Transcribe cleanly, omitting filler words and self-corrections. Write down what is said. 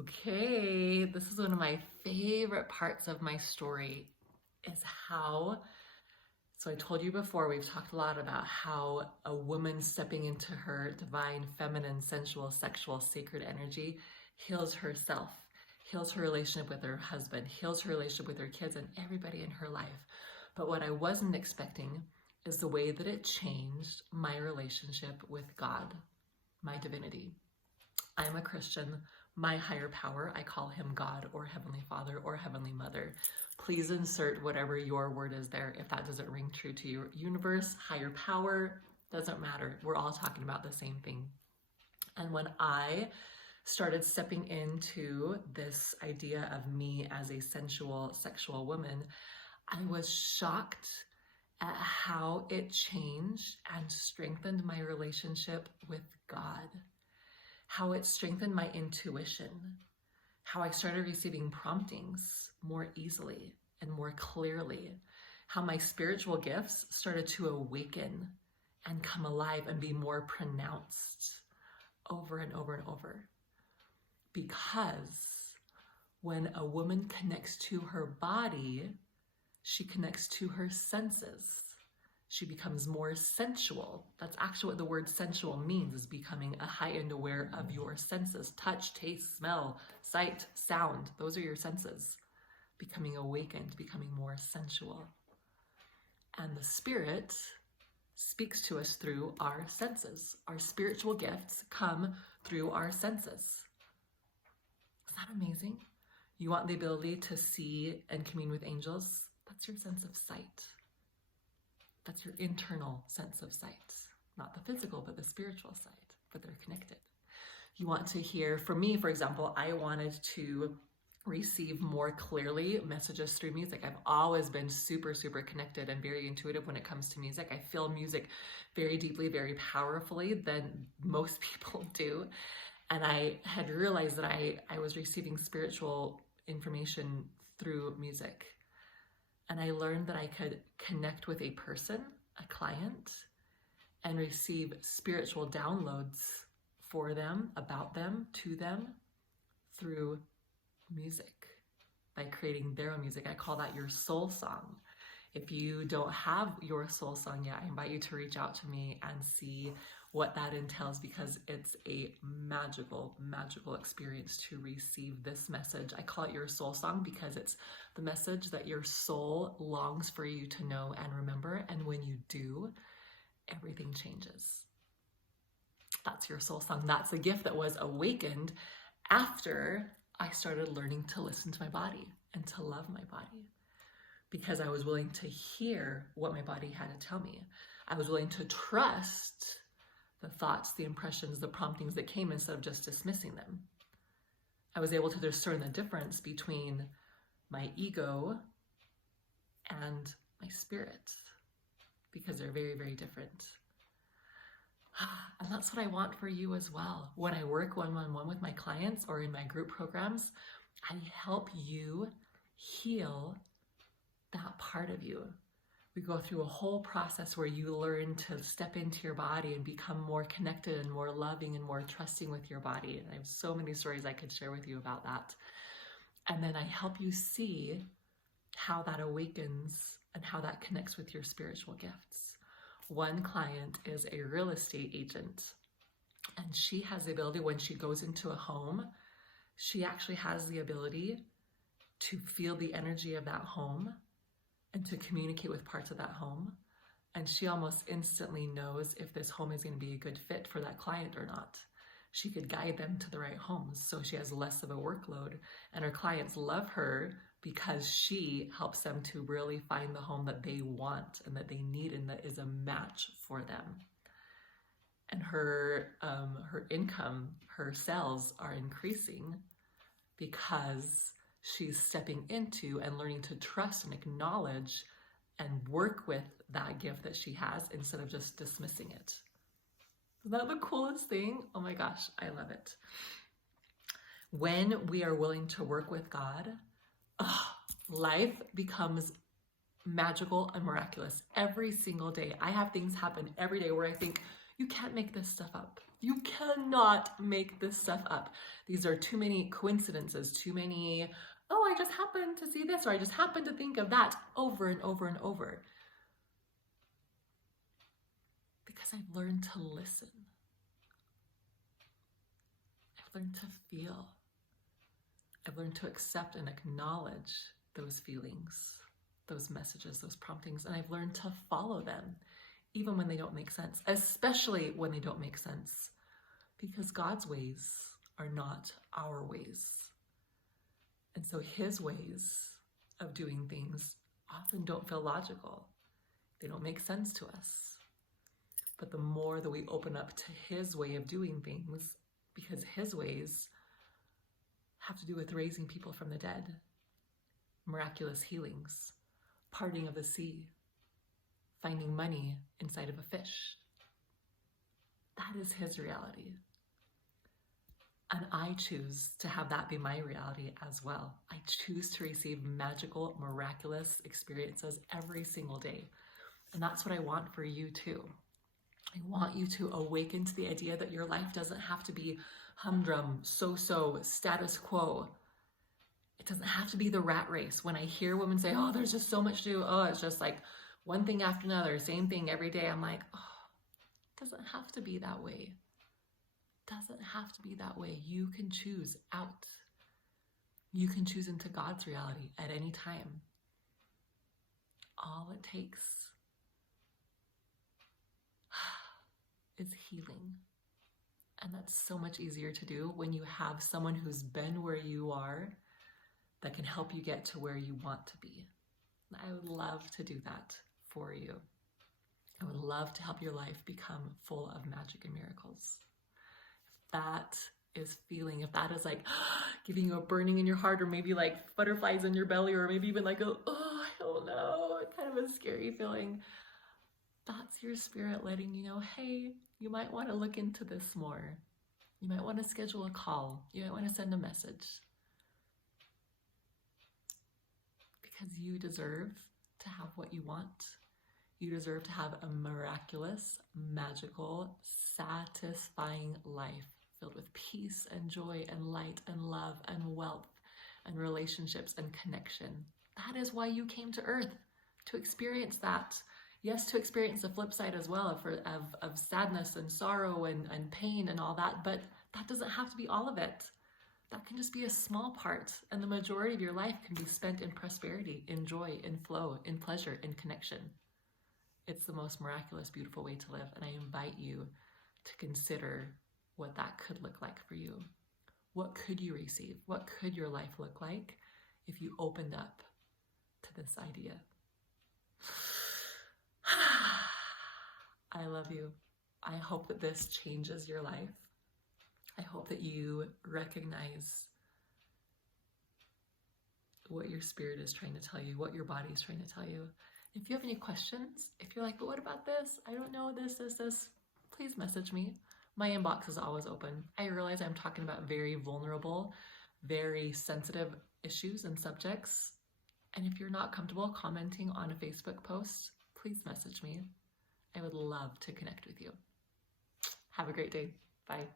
Okay, this is one of my favorite parts of my story is so I told you before, we've talked a lot about how a woman stepping into her divine, feminine, sensual, sexual, sacred energy heals herself, heals her relationship with her husband, heals her relationship with her kids and everybody in her life. But what I wasn't expecting is the way that it changed my relationship with God, my divinity. I'm a Christian. My higher power, I call him God or Heavenly Father or Heavenly Mother. Please insert whatever your word is there if that doesn't ring true to your universe, higher power, doesn't matter. We're all talking about the same thing. And when I started stepping into this idea of me as a sensual, sexual woman, I was shocked at how it changed and strengthened my relationship with God. How it strengthened my intuition, how I started receiving promptings more easily and more clearly, how my spiritual gifts started to awaken and come alive and be more pronounced over and over and over. Because when a woman connects to her body, she connects to her senses. She becomes more sensual. That's actually what the word sensual means, is becoming a heightened aware of your senses. Touch, taste, smell, sight, sound. Those are your senses. Becoming awakened, becoming more sensual. And the Spirit speaks to us through our senses. Our spiritual gifts come through our senses. Is that amazing? You want the ability to see and commune with angels? That's your sense of sight. That's your internal sense of sight, not the physical, but the spiritual sight, but they're connected. You want to hear, for me, for example, I wanted to receive more clearly messages through music. I've always been super, super connected and very intuitive when it comes to music. I feel music very deeply, very powerfully than most people do. And I had realized that I was receiving spiritual information through music. And I learned that I could connect with a person, a client, and receive spiritual downloads for them, about them, to them, through music, by creating their own music. I call that your soul song. If you don't have your soul song yet, I invite you to reach out to me and see what that entails, because it's a magical, magical experience to receive this message. I call it your soul song because it's the message that your soul longs for you to know and remember. And when you do, everything changes. That's your soul song. That's a gift that was awakened after I started learning to listen to my body and to love my body, because I was willing to hear what my body had to tell me. I was willing to trust the thoughts, the impressions, the promptings that came instead of just dismissing them. I was able to discern the difference between my ego and my spirit, because they're very, very different. And that's what I want for you as well. When I work one-on-one with my clients or in my group programs, I help you heal that part of you. We go through a whole process where you learn to step into your body and become more connected and more loving and more trusting with your body. And I have so many stories I could share with you about that. And then I help you see how that awakens and how that connects with your spiritual gifts. One client is a real estate agent, and she has the ability, when she goes into a home, she actually has the ability to feel the energy of that home and to communicate with parts of that home. And she almost instantly knows if this home is going to be a good fit for that client or not. She could guide them to the right homes, so she has less of a workload. And her clients love her because she helps them to really find the home that they want and that they need and that is a match for them. And her income, her sales are increasing because she's stepping into and learning to trust and acknowledge and work with that gift that she has instead of just dismissing it. Isn't that the coolest thing? Oh my gosh, I love it. When we are willing to work with God, life becomes magical and miraculous every single day. I have things happen every day where I think, You can't make this stuff up. You cannot make this stuff up. These are too many coincidences, too many, oh, I just happened to see this, or I just happened to think of that, over and over and over. Because I've learned to listen. I've learned to feel. I've learned to accept and acknowledge those feelings, those messages, those promptings, and I've learned to follow them, even when they don't make sense, especially when they don't make sense, because God's ways are not our ways. And so his ways of doing things often don't feel logical. They don't make sense to us. But the more that we open up to his way of doing things, because his ways have to do with raising people from the dead, miraculous healings, parting of the sea, finding money inside of a fish. That is his reality. And I choose to have that be my reality as well. I choose to receive magical, miraculous experiences every single day. And that's what I want for you too. I want you to awaken to the idea that your life doesn't have to be humdrum, so-so, status quo. It doesn't have to be the rat race. When I hear women say, oh, there's just so much to do. Oh, it's just like one thing after another, same thing every day. I'm like, oh, it doesn't have to be that way. It doesn't have to be that way. You can choose out. You can choose into God's reality at any time. All it takes is healing. And that's so much easier to do when you have someone who's been where you are that can help you get to where you want to be. I would love to do that for you. I would love to help your life become full of magic and miracles. If that is feeling, if that is like giving you a burning in your heart, or maybe like butterflies in your belly, or maybe even like, I don't know, kind of a scary feeling, that's your spirit letting you know, hey, you might want to look into this more. You might want to schedule a call. You might want to send a message. Because you deserve to have what you want. You deserve to have a miraculous, magical, satisfying life filled with peace and joy and light and love and wealth and relationships and connection. That is why you came to earth, to experience that. Yes, to experience the flip side as well of sadness and sorrow and pain and all that, but that doesn't have to be all of it. That can just be a small part, and the majority of your life can be spent in prosperity, in joy, in flow, in pleasure, in connection. It's the most miraculous, beautiful way to live, and I invite you to consider what that could look like for you. What could you receive? What could your life look like if you opened up to this idea? I love you. I hope that this changes your life. I hope that you recognize what your spirit is trying to tell you, what your body is trying to tell you. If you have any questions, if you're like, but what about this? I don't know this, please message me. My inbox is always open. I realize I'm talking about very vulnerable, very sensitive issues and subjects. And if you're not comfortable commenting on a Facebook post, please message me. I would love to connect with you. Have a great day. Bye.